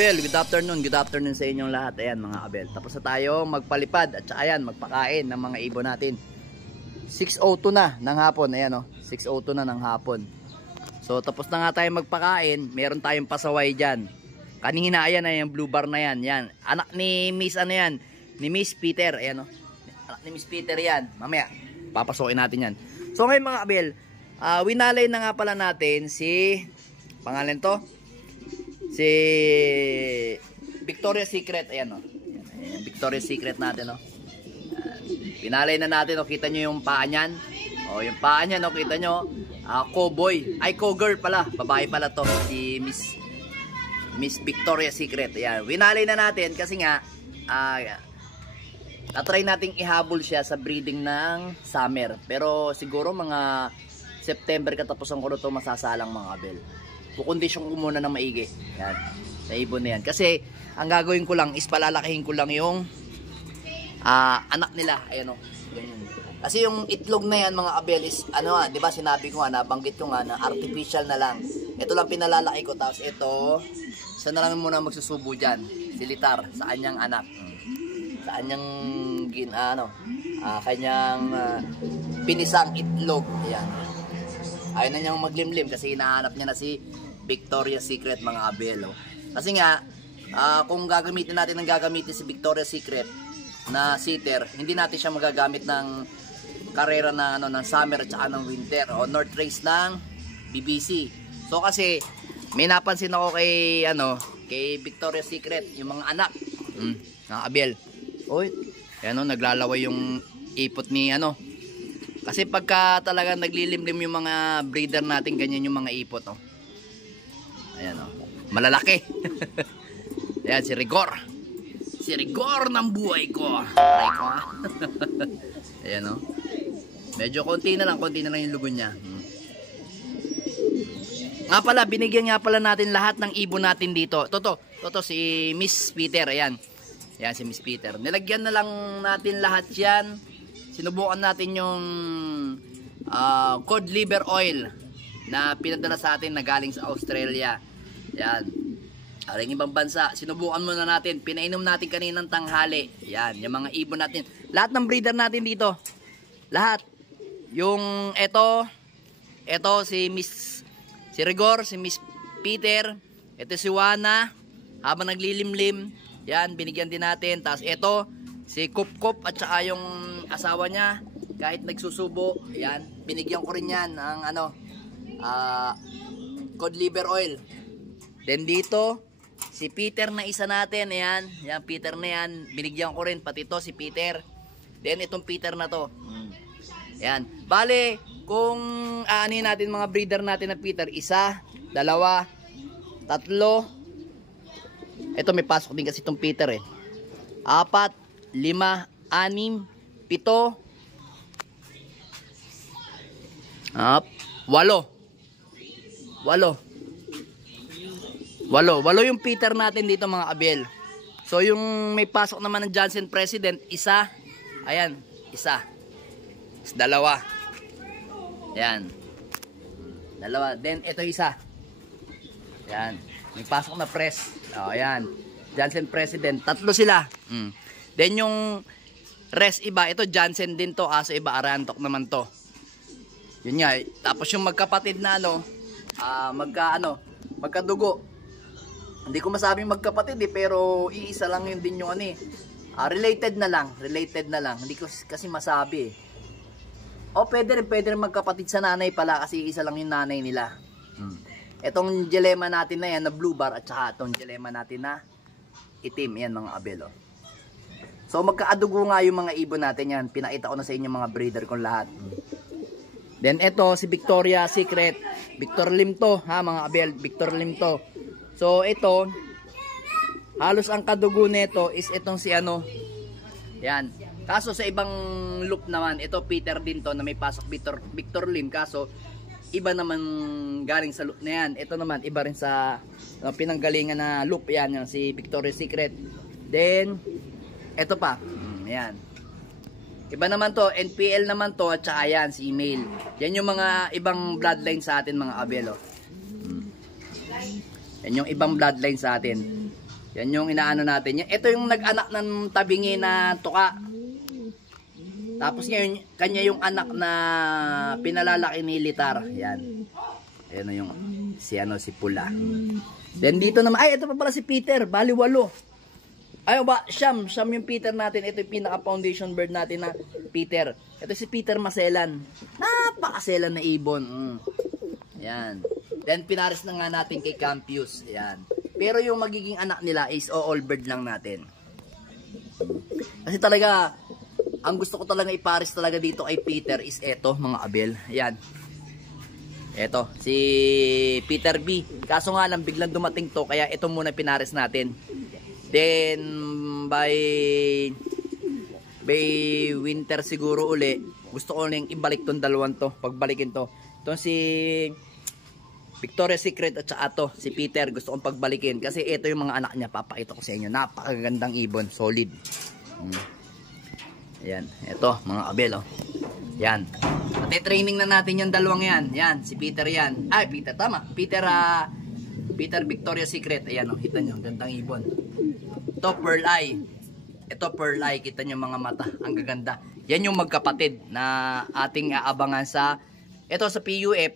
Abel, good afternoon sa inyong lahat. Ayan mga Abel, tapos na tayo magpalipad at saka ayan, magpakain ng mga ibon natin. 6:02 na ng hapon, ayan o, 6:02 na ng hapon. So tapos na nga tayo magpakain, meron tayong pasaway dyan. Kanina ayan na yung blue bar na yan, yan. Anak ni Miss ano yan, ni Miss Peter, ayan o. Anak ni Miss Peter yan, mamaya, papasokin natin yan. So ngayon mga Abel, winalay na nga pala natin si, pangalan to? Si Victoria's Secret, ayan o. Ayan, Victoria's Secret natin o. Pinalay na natin o, kita nyo yung paa nyan. O yung paa nyan o, kita nyo. Cowboy, ay cowgirl pala, babae pala to. Si Miss Victoria's Secret. Ayan, winalay na natin kasi nga natry nating ihabol siya sa breeding ng summer. Pero siguro mga September katapusan ko na ito masasalang mga Abel. Kukondisyon ko muna ng maigi. Yan, sa ibon na yan. Kasi ang gagawin ko lang is palalakihin ko lang yung anak nila. Ayan o. Kasi yung itlog na yan mga Abel is ano di ba sinabi ko nga, nabanggit ko nga na artificial na lang. Ito lang pinalalaki ko. Tapos ito, isa na lang muna magsusubo dyan. Si Litar sa kanyang anak. Sa kanyang kanyang pinisang itlog. Ayan. Ayaw na niyang maglimlim kasi hinahanap niya na si Victoria's Secret mga Abel. Kasi nga, kung gagamitin natin si Victoria's Secret na sitter, hindi natin siya magagamit ng karera na, ng summer at saka ng winter o North Race ng BBC. So kasi, may napansin ako kay Victoria's Secret, yung mga anak ng Abel. Oy, naglalaway yung ipot ni kasi pagka talaga naglilimlim yung mga breeder natin, ganyan yung mga ipot ayan malalaki. Ayan si Rigor ng buhay ko. Ayan medyo konti na lang yung lugo niya. Nga pala, binigyan nga pala natin lahat ng ibon natin dito. Toto si Miss Peter. Ayan si Miss Peter, nilagyan na lang natin lahat yan. Sinubukan natin yung cod liver oil na pinadala sa atin na galing sa Australia. Yan. Aling ibang bansa. Sinubukan muna natin. Pinainom natin kaninang tanghali. Yan. Yung mga ibon natin. Lahat ng breeder natin dito. Lahat. Yung ito si Rigor, si Miss Peter. Ito si Juana. Habang naglilimlim. Yan. Binigyan din natin. Tapos ito si Kup at saka yung asawa niya, kahit nagsusubo, ayan, binigyan ko rin yan ng cod liver oil. Then dito, si Peter na isa natin, ayan, Peter na yan, binigyan ko rin, pati to si Peter. Then itong Peter na to. Ayan, bale, kung aanin natin mga breeder natin na Peter, 1, 2, 3, ito may pasok din kasi itong Peter 4, 5, 6, 7, 8 yung Peter natin dito mga Abel. So yung may pasok naman ng Johnson President, 1, ayan, 1, 2, ayan, 2, then ito 1, ayan, may pasok na press, ayan, Johnson President, 3 sila. Then yung rest iba, ito Johnson din to, aso iba Arantok naman to. Yun nga, tapos yung magkapatid na magkadugo. Hindi ko masabing magkapatid pero iisa lang yun din yung related na lang. Hindi ko kasi masabi pwede rin magkapatid sa nanay pala kasi isa lang yung nanay nila. Etong dilemma natin na yan na blue bar at saka itong dilemma natin na itim, yan mga Abel. So magkaadugo nga yung mga ibon natin yan. Pinakita ko na sa inyo mga breeder kong lahat. Then ito si Victoria's Secret. Victor Lim to mga Abel. Victor Lim to. So ito, halos ang kadugo nito is itong si yan. Kaso sa ibang loop naman, ito Peter din to na may pasok Victor Lim. Kaso iba naman galing sa loop na yan. Ito naman iba rin sa pinanggalingan na loop yan si Victoria's Secret. Then ito pa, ayan. Iba naman to, NPL naman to at saka yan, si email. Yan yung mga ibang bloodline sa atin mga Abel. Yan yung ibang bloodline sa atin. Yan yung inaano natin. Ito yung nag-anak ng tabingi na tuka. Tapos ngayon, kanya yung anak na pinalalaki ni Litar. Yan. Ayan yung si Pula. Then dito naman, ay ito pa pala si Peter, bali 8. Ay ba, Siyam yung Peter natin. Ito yung pinaka foundation bird natin na Peter. Ito si Peter Maselan. Napakaselan na ibon. Yan. Then pinares na nga natin kay Campus. Yan. Pero yung magiging anak nila is all bird lang natin. Kasi talaga, ang gusto ko talaga ipares talaga dito kay Peter is eto mga abel. Yan. Eto, si Peter B. Kaso nga lang biglang dumating to, kaya ito muna pinares natin. Then by winter siguro uli, gusto ko nang ibalik tong dalawang to, pagbalikin to. Itong si Victoria's Secret at saka to, si Peter, gusto kong pagbalikin kasi ito yung mga anak niya, papakita ko sa inyo. Napakagandang ibon, solid. Ayan, ito mga abel oh. Yan. Pati-training na natin yung dalawang yan. Yan, si Peter yan. Ay, Peter, tama. Peter Victoria's Secret. Ayan oh, kita nyo, gandang ibon. Ito Pearl Eye. Ito Pearl Eye, kita nyo mga mata, ang gaganda. Yan yung magkapatid na ating aabangan sa, ito sa PUF,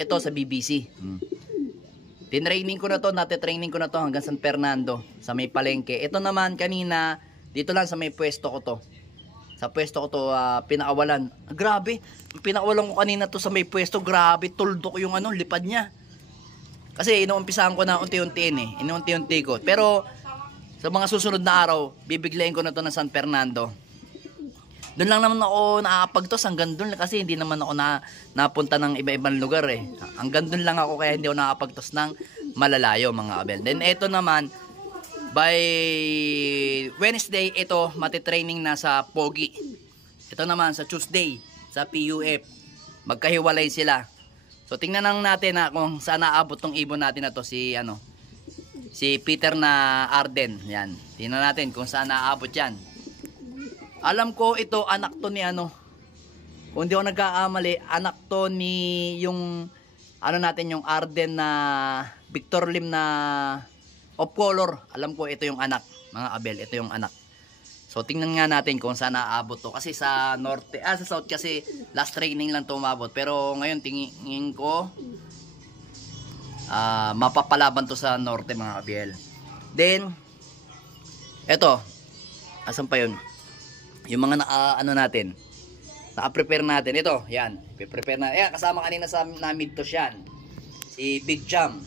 ito sa BBC. Tinraining ko na to, natitraining ko na to hanggang San Fernando, sa may palengke. Ito naman kanina, dito lang sa may pwesto ko to. Sa pwesto ko to, pinakawalan. Grabe, pinakawalan ko kanina to sa may pwesto, grabe, tuldok yung lipad niya. Kasi inuumpisahan ko na unti-untiin inuunti-unti ko. Pero, sa mga susunod na araw, bibiglayin ko na to ng San Fernando. Doon lang naman ako nakakapagtos hanggang doon kasi hindi naman ako napunta ng iba-ibang lugar eh. Hanggang doon lang ako kaya hindi ako nakakapagtos ng malalayo mga abel. Then ito naman, by Wednesday, ito matitraining na sa Pogi. Ito naman sa Tuesday, sa PUF. Magkahiwalay sila. So tingnan lang natin kung saan naabot tong ibon natin na to si Peter na Arden. Yan. Tingnan natin kung saan naabot yan. Alam ko ito anak to ni kung di ako nagkakamali, anak to ni yung natin yung Arden na Victor Lim na of color. Alam ko ito yung anak, mga abel, ito yung anak. So tingnan nga natin kung saan naabot to kasi sa norte, sa south kasi last training lang to umabot. Pero ngayon tingin ko mapapalaban to sa norte mga abel. Then eto, asan pa yun? Yung mga natin, naka-prepare natin. Ito, yan. Prepare na. Ayan, kasama kanina sa na-mid to siyan. Si Big Jam.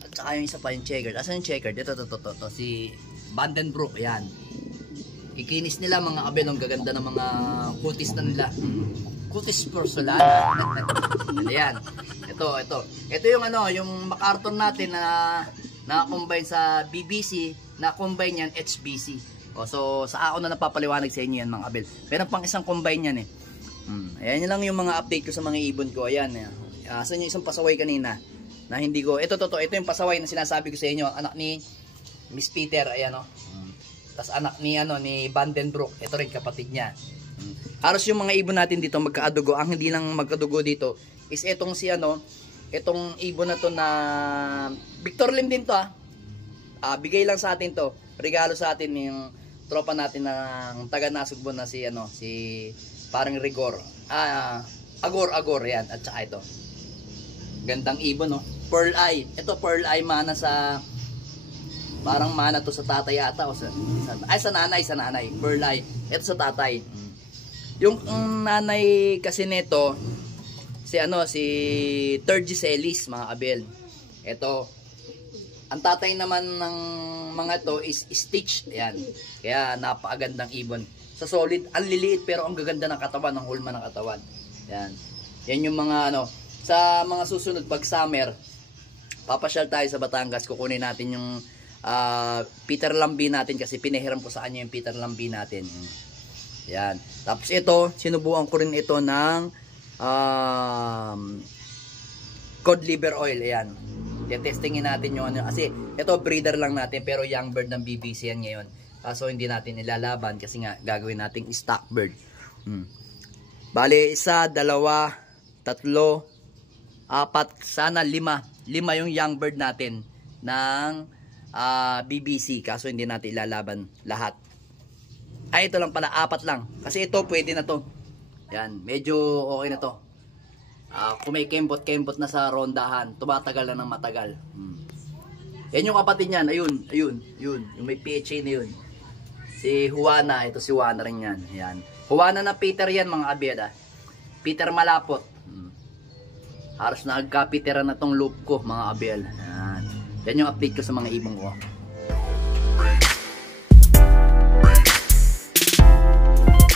At saka yung isa pa yung checkered. Asan yung checkered? Ito. Si Vandenbroek. Ayan. Kikinis nila mga abel. Ang gaganda ng mga kutis na nila. Kutis porcelain. Ayan. Ito. Ito yung yung MacArthur natin na combine sa BBC, na combine yan HBC. So sa ako na napapaliwanag sa inyo yan mga abel. Meron pang isang combine yan Ayan lang yung mga update ko sa mga ibon ko. Ayan. Saan yung isang pasaway kanina na hindi ko. Ito yung pasaway na sinasabi ko sa inyo. Anak ni Miss Peter. Ayan Tapos anak ni ni Vandenbroek. Ito rin kapatid niya. Halos yung mga ibon natin dito magkaadugo. Ang hindi lang magkaadugo dito is etong itong ibon na to na Victor Lim din to bigay lang sa atin to. Regalo sa atin yung tropa natin ng taga Nasugbo na si parang Rigor. Agor yan. At saka ito. Gandang ibon Pearl Eye. Ito Pearl Eye mana sa parang mana to sa tatay yata o sa nanay. Pearl Eye. Ito sa tatay. Yung nanay kasi nito si Third Giselis mga abel. Ito ang tatay naman ng mga to is Stitch. Ayan. Kaya napakagandang ibon. Sa solid, ang liliit pero ang gaganda ng katawan, ng hulma ng katawan. Ayan. Yan yung mga sa mga susunod pag summer, papasyal tayo sa Batangas. Kukunin natin yung Peter Lambi natin kasi pinahiram ko sa kanya yung Peter Lambi natin. Ayan. Tapos ito, sinubukan ko rin ito ng cod liver oil. Ayan. Testingin natin yung kasi ito breeder lang natin pero young bird ng BBC yan ngayon. Kaso hindi natin ilalaban kasi nga gagawin nating stock bird. Bale, 1, 2, 3, 4, sana 5. 5 yung young bird natin ng BBC, kaso hindi natin ilalaban lahat. Ay, ito lang pala, 4 lang. Kasi ito, pwede na to. Yan, medyo okay na to. Kung may kembot-kembot na sa rondahan, tumatagal na ng matagal. Yan yung kapatid niyan, ayun, yun. Yung may PHA na yun. Si Juana, ito si Juana rin yan. Yan. Juana na Peter yan mga abiyada. Peter Malapot. Halos nagkapitera na tong loop ko mga abiyal. Yan yung update ko sa mga ibong ko.